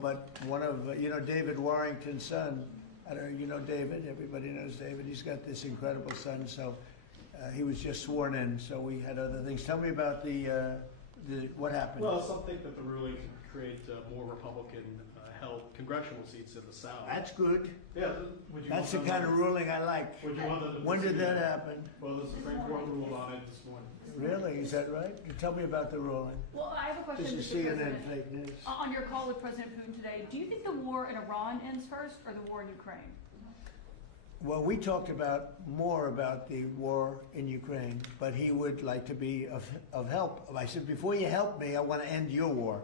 But one of, David Warrington's son, I don't know, you know David, everybody knows David. He's got this incredible son, so he was just sworn in, so we had other things. Tell me about what happened. Well, some think that the ruling could create more Republican-held congressional seats in the South. That's good. Yeah, that's the kind of ruling I like. Would you want them to when did that happen? Well, the Supreme Court ruled on it this morning. Really? Is that right? Tell me about the ruling. Well, I have a question. This is CNN fake news. On your call with President Putin today, do you think the war in Iran ends first or the war in Ukraine? Well, we talked more about the war in Ukraine, but he would like to be of help. I said, before you help me, I want to end your war.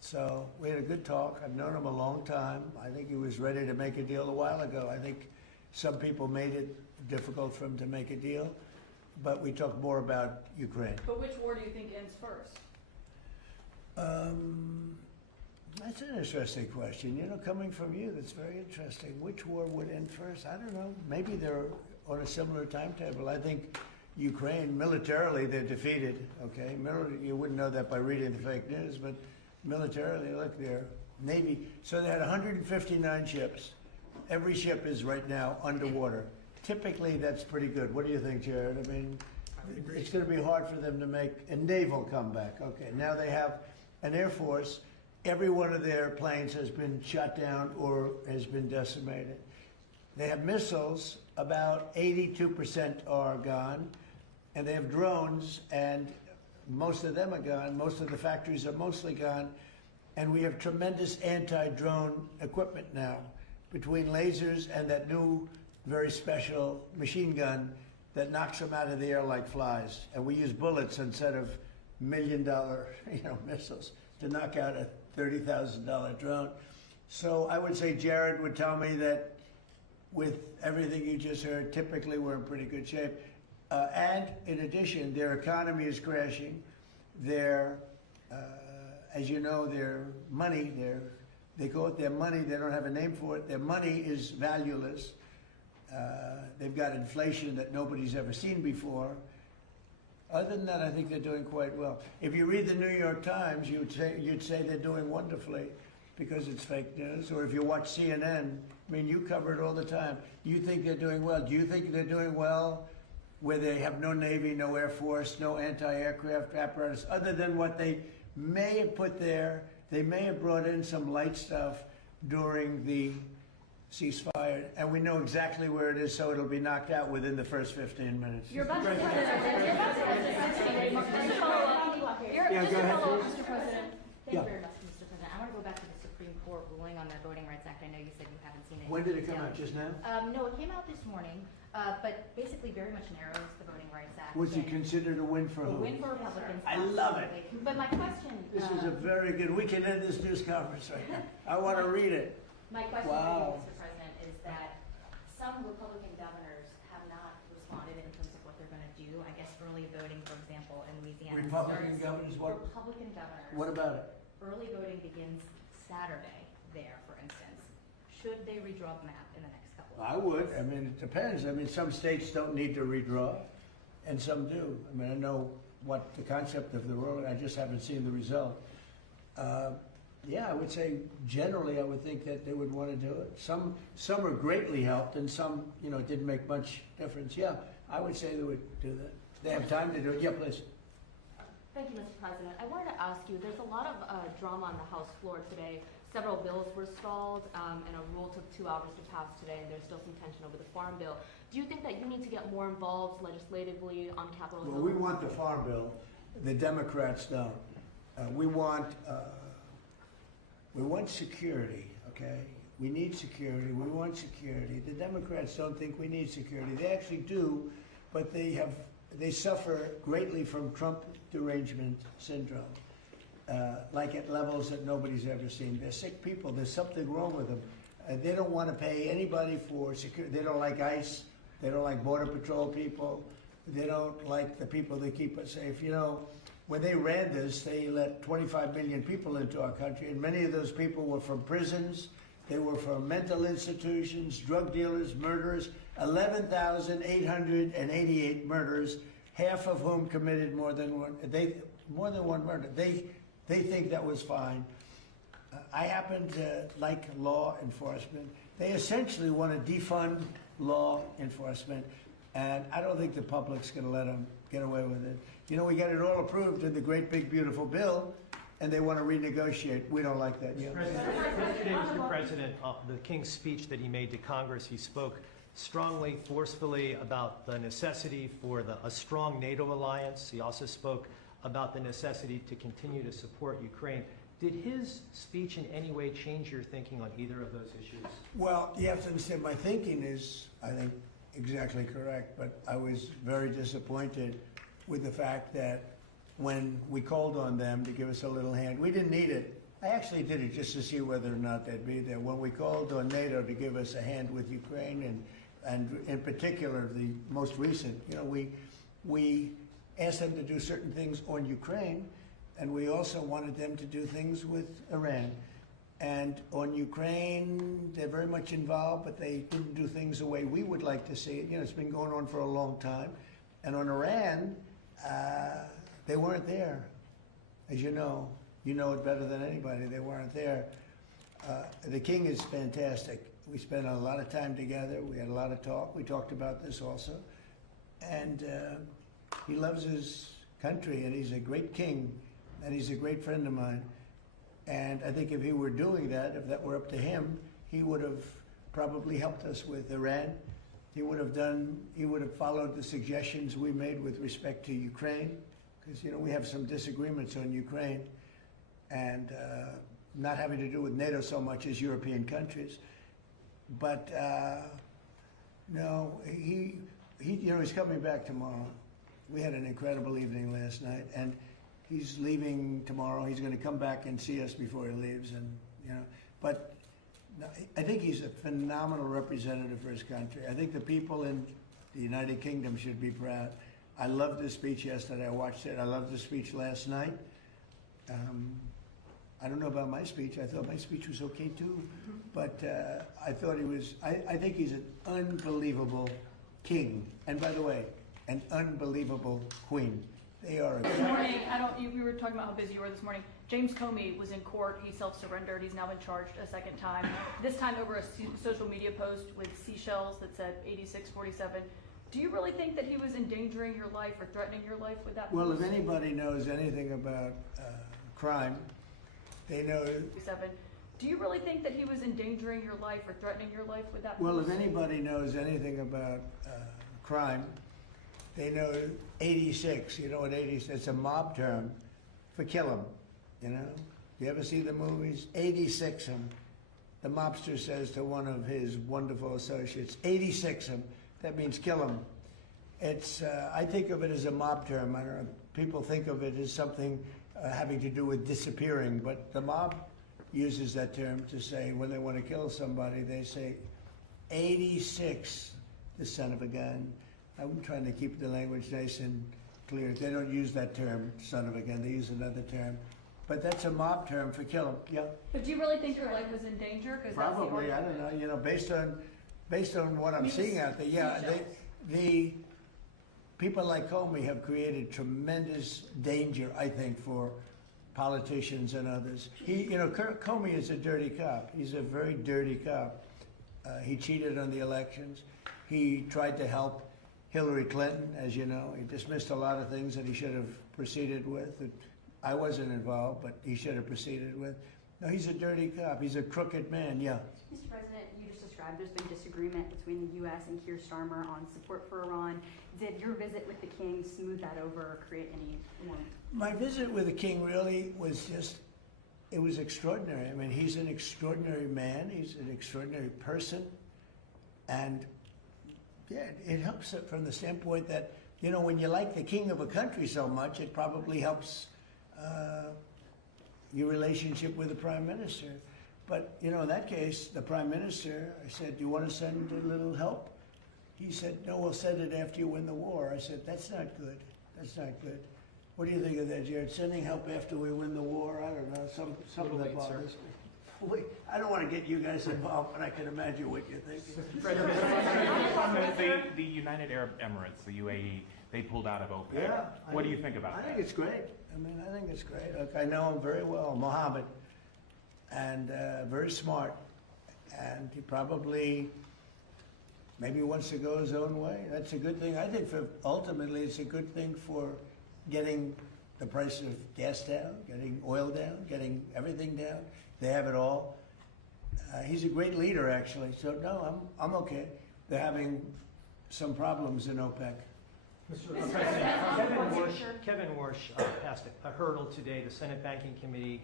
So we had a good talk. I've known him a long time. I think he was ready to make a deal a while ago. I think some people made it difficult for him to make a deal, but we talked more about Ukraine. But which war do you think ends first? That's an interesting question. Coming from you, that's very interesting. Which war would end first? I don't know. Maybe they're on a similar timetable. I think Ukraine, militarily, they're defeated, okay? You wouldn't know that by reading the fake news, but militarily, look, their Navy. So they had 159 ships. Every ship is right now underwater. Typically, that's pretty good. What do you think, Jared? I mean, it's going to be hard for them to make a naval comeback. Okay, now they have an Air Force. Every one of their planes has been shot down or has been decimated. They have missiles, about 82% are gone, and they have drones, and most of them are gone. Most of the factories are mostly gone, and we have tremendous anti-drone equipment now, between lasers and that new, very special machine gun that knocks them out of the air like flies. And we use bullets instead of million-dollar, missiles to knock out a $30,000 drone. So I would say Jared would tell me that with everything you just heard, typically we're in pretty good shape. And in addition, their economy is crashing. Their, as you know, their money, they call it their money, they don't have a name for it. Their money is valueless. They've got inflation that nobody's ever seen before. Other than that, I think they're doing quite well. If you read the New York Times, you'd say they're doing wonderfully because it's fake news. Or if you watch CNN, I mean, you cover it all the time. You think they're doing well. Do you think they're doing well where they have no Navy, no Air Force, no anti-aircraft apparatus, other than what they may have put there? They may have brought in some light stuff during the ceasefire, and we know exactly where it is, so it'll be knocked out within the first 15 minutes. You're about to Mr. President. Thank you very much, Mr. President. I want to go back to the Supreme Court ruling on the Voting Rights Act. I know you said you haven't seen it. When did it come out? Just now? No, it came out this morning, but basically very much narrows the Voting Rights Act. Was it considered a win for who? A win for Republicans. I love it. But my question... This is a very good... We can end this news conference right now. I want to read it. My question to you, Mr. President, is that some Republican governors have not responded in terms of what they're going to do. I guess early voting, for example, in Louisiana. Republican governors? What? Republican governors. What about it? Early voting begins Saturday there, for instance. Should they redraw the map in the next couple of I would. I mean, it depends. I mean, some states don't need to redraw, and some do. I mean, I know what the concept of the ruling, I just haven't seen the result. Yeah, I would say generally I would think that they would want to do it. Some are greatly helped, and some, didn't make much difference. Yeah, I would say they would do that. They have time to do it. Yeah, please. Thank you, Mr. President. I wanted to ask you, there's a lot of drama on the House floor today. Several bills were stalled, and a rule took 2 hours to pass today, and there's still some tension over the Farm Bill. Do you think that you need to get more involved legislatively on Capitol Hill? Well, we want the Farm Bill. The Democrats don't. We want security, okay? We need security. We want security. The Democrats don't think we need security. They actually do, but they suffer greatly from Trump derangement syndrome, like at levels that nobody's ever seen. They're sick people. There's something wrong with them. They don't want to pay anybody for security. They don't like ICE. They don't like Border Patrol people. They don't like the people that keep us safe. When they ran this, they let 25 million people into our country, and many of those people were from prisons. They were from mental institutions, drug dealers, murderers. 11,888 murders, half of whom committed more than one murder. They think that was fine. I happen to like law enforcement. They essentially want to defund law enforcement, and I don't think the public's going to let them get away with it. You know, we got it all approved in the great big beautiful bill, and they want to renegotiate. We don't like that. Yeah. Yesterday, Mr. President, the King's speech that he made to Congress, he spoke strongly, forcefully about the necessity for a strong NATO alliance. He also spoke about the necessity to continue to support Ukraine. Did his speech in any way change your thinking on either of those issues? Well, you have to understand, my thinking is, I think, exactly correct, but I was very disappointed with the fact that when we called on them to give us a little hand, we didn't need it. I actually did it just to see whether or not they'd be there. When we called on NATO to give us a hand with Ukraine, and in particular the most recent, you know, we asked them to do certain things on Ukraine, and we also wanted them to do things with Iran. And on Ukraine, they're very much involved, but they didn't do things the way we would like to see it. You know, it's been going on for a long time. And on Iran, they weren't there. As you know it better than anybody, they weren't there. The King is fantastic. We spent a lot of time together. We had a lot of talk. We talked about this also. And he loves his country, and he's a great king, and he's a great friend of mine. And I think if he were doing that, if that were up to him, he would have probably helped us with Iran. He would have followed the suggestions we made with respect to Ukraine, because, you know, we have some disagreements on Ukraine, and not having to do with NATO so much as European countries. But no, he's coming back tomorrow. We had an incredible evening last night, and he's leaving tomorrow. He's going to come back and see us before he leaves, and you know. But no, I think he's a phenomenal representative for his country. I think the people in the United Kingdom should be proud. I loved his speech yesterday. I watched it. I loved his speech last night. I don't know about my speech. I thought my speech was okay too, but I thought he was. I think he's an unbelievable king, and by the way, an unbelievable queen. They are. This morning, we were talking about how busy you were this morning. James Comey was in court. He self-surrendered. He's now been charged a second time. This time over a social media post with seashells that said 8647. Do you really think that he was endangering your life or threatening your life with that post? Well, if anybody knows anything about crime, they know. Do you really think that he was endangering your life or threatening your life with that post? Well, if anybody knows anything about crime, they know 86. You know what 86? It's a mob term for kill him. You know, you ever see the movies? 86 him. The mobster says to one of his wonderful associates, 86 him. That means kill him. It's. I think of it as a mob term. I don't know. People think of it as something having to do with disappearing, but the mob uses that term to say when they want to kill somebody, they say 86, the son of a gun. I'm trying to keep the language nice and clear. They don't use that term, son of a gun. They use another term. But that's a mob term for kill him. Yeah. But do you really think your life was in danger? Probably. I don't know. You know, based on what I'm seeing out there, yeah. The people like Comey have created tremendous danger, I think, for politicians and others. Comey is a dirty cop. He's a very dirty cop. He cheated on the elections. He tried to help Hillary Clinton, as you know. He dismissed a lot of things that he should have proceeded with. I wasn't involved, but he should have proceeded with. No, he's a dirty cop. He's a crooked man, yeah. Mr. President, you just described there's been disagreement between the U.S. and Keir Starmer on support for Iran. Did your visit with the King smooth that over or create any more? My visit with the King really was just, it was extraordinary. I mean, he's an extraordinary man. He's an extraordinary person. And yeah, it helps it from the standpoint that, you know, when you like the king of a country so much, it probably helps your relationship with the prime minister. But, you know, in that case, the prime minister, I said, do you want to send a little help? He said, no, we'll send it after you win the war. I said, that's not good. That's not good. What do you think of that, Jared? Sending help after we win the war? I don't know, something that bothers me. Wait, I don't want to get you guys involved, but I can imagine what you're thinking. The United Arab Emirates, the UAE, they pulled out of OPEC. Yeah, what do you think about that? I think it's great. I mean, I think it's great. Look, I know him very well, Mohammed. and very smart. And he probably maybe wants to go his own way. That's a good thing. I think ultimately it's a good thing for getting the price of gas down, getting oil down, getting everything down. They have it all. He's a great leader, actually. So no, I'm okay. They're having some problems in OPEC. Mr. President, Kevin Warsh passed a hurdle today. The Senate Banking Committee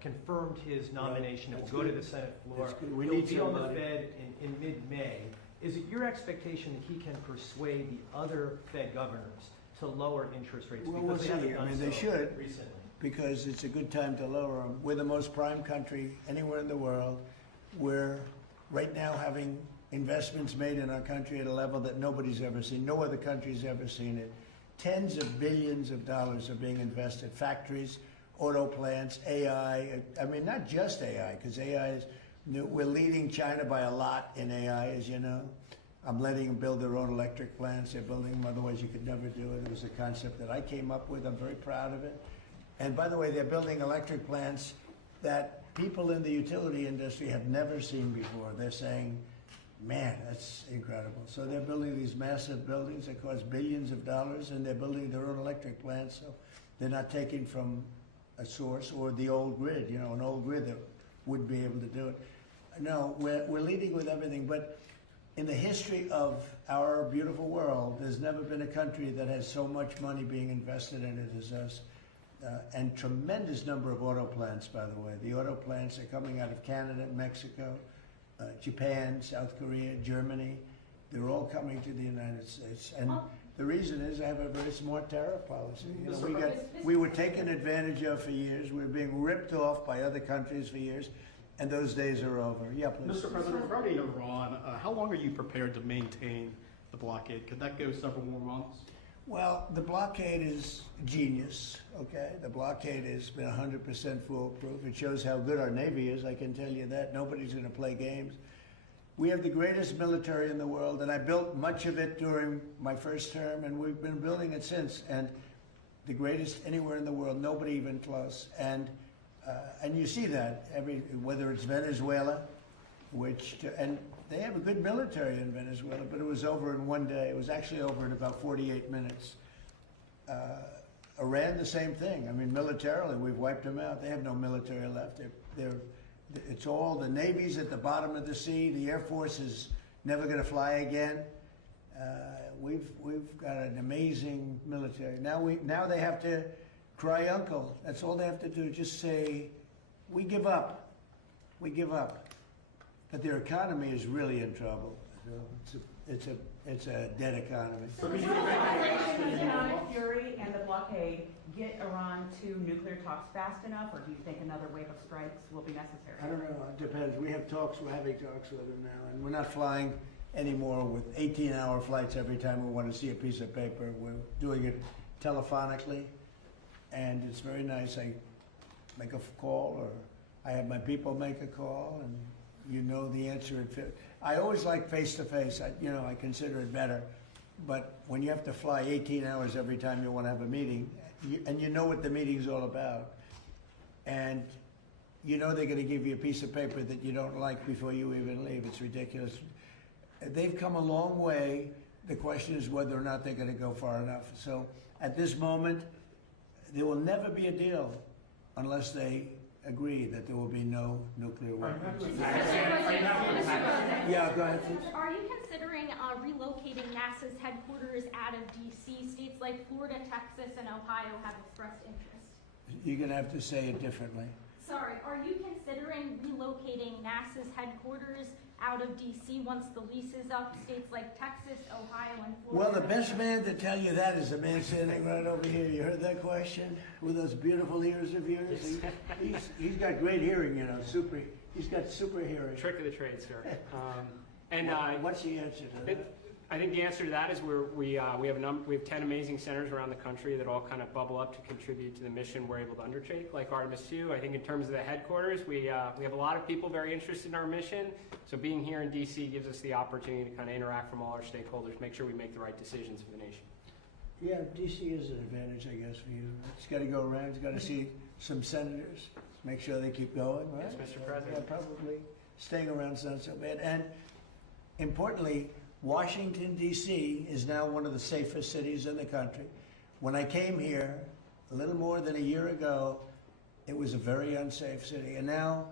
confirmed his nomination. It will go to the Senate floor. We He'll need be on the somebody. Fed in mid-May. Is it your expectation that he can persuade the other Fed governors to lower interest rates? Well, Because they haven't done they so should, recently. because it's a good time to lower them. We're the most prime country anywhere in the world. We're right now having investments made in our country at a level that nobody's ever seen. No other country's ever seen it. Tens of billions of dollars are being invested. Factories, auto plants, AI. I mean, not just AI, because AI is, we're leading China by a lot in AI, as you know. I'm letting them build their own electric plants. They're building them, otherwise you could never do it. It was a concept that I came up with. I'm very proud of it. And by the way, they're building electric plants that people in the utility industry have never seen before. They're saying, man, that's incredible. So they're building these massive buildings that cost billions of dollars, and they're building their own electric plants. So they're not taking from a source or the old grid, you know, an old grid that would be able to do it. No, we're leading with everything, but in the history of our beautiful world, there's never been a country that has so much money being invested in it as us. And tremendous number of auto plants, by the way. The auto plants are coming out of Canada, Mexico, Japan, South Korea, Germany. They're all coming to the United States. And the reason is I have a very smart tariff policy. You know, we were taken advantage of for years. We were being ripped off by other countries for years. And those days are over. Yeah, please. Mr. President, regarding Iran, how long are you prepared to maintain the blockade? Could that go several more months? Well, the blockade is genius, okay? The blockade has been 100% foolproof. It shows how good our Navy is, I can tell you that. Nobody's going to play games. We have the greatest military in the world, and I built much of it during my first term, and we've been building it since. And the greatest anywhere in the world, nobody even close. And you see that, whether it's Venezuela, and they have a good military in Venezuela, but it was over in one day. It was actually over in about 48 minutes. Iran, the same thing. I mean, militarily, we've wiped them out. They have no military left. It's all, the Navy's at the bottom of the sea. The Air Force is never going to fly again. We've got an amazing military. Now they have to cry uncle. That's all they have to do. Just say, we give up. We give up. But their economy is really in trouble. So it's a dead economy. Can Fury and the blockade get Iran to nuclear talks fast enough, or do you think another wave of strikes will be necessary? I don't know. It depends. We have talks. We're having talks with them now, and we're not flying anymore with 18-hour flights every time we want to see a piece of paper. We're doing it telephonically, and it's very nice. I make a call, or I have my people make a call, and you know the answer. I always like face-to-face. I consider it better. But when you have to fly 18 hours every time you want to have a meeting, and you know what the meeting's all about, and you know they're going to give you a piece of paper that you don't like before you even leave. It's ridiculous. They've come a long way. The question is whether or not they're going to go far enough. So at this moment, there will never be a deal unless they agree that there will be no nuclear weapons. Yeah, go ahead, please. Are you considering relocating NASA's headquarters out of D.C.? States like Florida, Texas, and Ohio have expressed interest. You're going to have to say it differently. Sorry, are you considering relocating NASA's headquarters out of D.C. once the lease is up? States like Texas, Ohio, and Florida. Well, the best man to tell you that is the man standing right over here. You heard that question? With those beautiful ears of yours? He's got great hearing, super. He's got super hearing. Trick of the trade, sir. What's the answer to that? I think the answer to that is we have 10 amazing centers around the country that all kind of bubble up to contribute to the mission we're able to undertake, like Artemis II. I think in terms of the headquarters, we have a lot of people very interested in our mission. So being here in D.C. gives us the opportunity to kind of interact from all our stakeholders, make sure we make the right decisions for the nation. Yeah, D.C. is an advantage, I guess, for you. It's got to go around. It's got to see some senators. Make sure they keep going, right? Yes, Mr. President. Yeah, probably staying around's not so bad. And importantly, Washington, D.C. is now one of the safest cities in the country. When I came here a little more than a year ago, it was a very unsafe city. And now,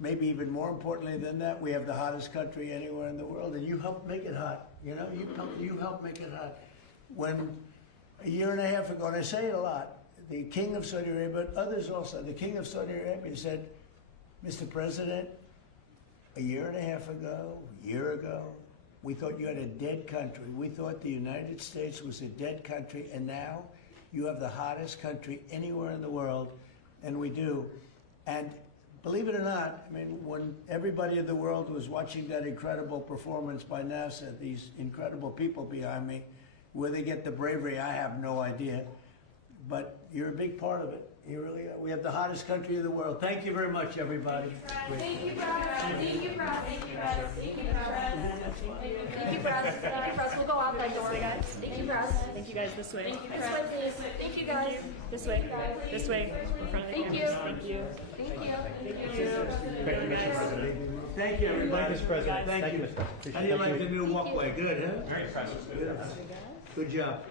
maybe even more importantly than that, we have the hottest country anywhere in the world. And you helped make it hot. You know, you helped make it hot. When a year and a half ago, and I say it a lot, the King of Saudi Arabia, but others also, the King of Saudi Arabia said, Mr. President, a year and a half ago, we thought you had a dead country. We thought the United States was a dead country, and now you have the hottest country anywhere in the world, and we do. And believe it or not, I mean, when everybody in the world was watching that incredible performance by NASA, these incredible people behind me, where they get the bravery, I have no idea. But you're a big part of it. You really are. We have the hottest country in the world. Thank you very much, everybody. Thank you, Brad. Thank you, Brad. Thank you, Brad. Thank you, Brad. Thank you, Brad. Thank you, Brad. We'll go out that door, guys. Thank you, Brad. Thank you guys this way. Thank you, Brad. Thank you, guys. This way. This way. In front of the Thank you. cameras. Thank you. Thank you. Thank you. Thank you, Mr. President. Thank you, everybody. Thank you, Mr. President. Thank you. Mr. President. How do you like the new walkway? Good, huh? Very impressive. Good job.